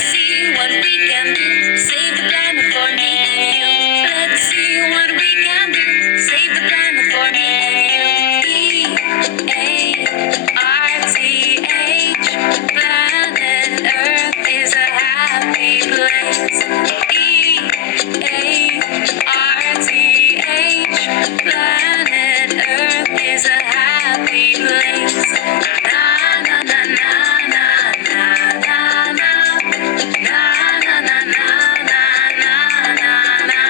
see what we can do. Save the planet for me and you. Let's see what we can do. Save the planet for me and you. EARTH, planet Earth is a happy place. EARTH, planet Earth is a happy place. Na na na na na na na na. Na na na na na na na na.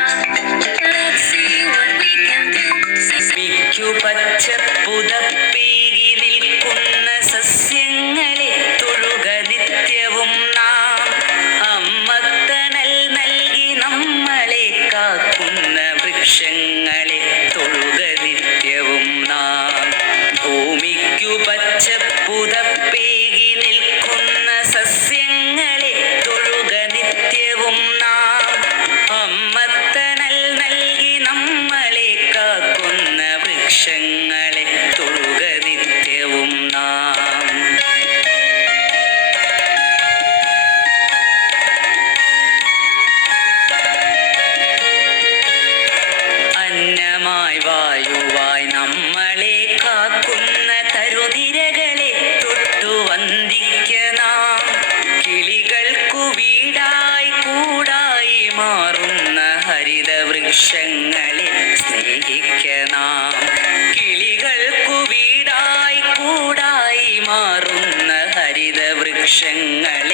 Let's see what we can do. പച്ചപ്പുതപ്പീകി നിൽക്കുന്ന സസ്യങ്ങളെ തൊഴുക നിത്യവും നാം. അമ്മത്തണൽ നൽകി നമ്മളെ കാക്കുന്ന വൃക്ഷങ്ങളെ തൊഴുക നിത്യവും നാം. ഭൂമിക്കു പച്ചപ്പുതപ്പീകി നിൽക്കുന്ന സസ്യങ്ങളെ തൊഴുക നിത്യവും നാം. അമ്മത്തണൽ നൽകി നമ്മളെ കാക്കുന്ന വൃക്ഷങ്ങളെ തൊഴുക നിത്യവും നാം. അന്നമായി വായുവായി നമ്മളെ കാക്കുന്ന തരുനിരകളെ തൊട്ടു വന്ദിക്ക നാം. കിളികൾക്കു വീടായി കൂടായി മാറുന്ന ഹരിതവൃക്ഷങ്ങളെ സ്നേഹിക്ക നാം. കിളികൾക്കു വീടായി കൂടായി മാറുന്ന ഹരിതവൃക്ഷങ്ങളെ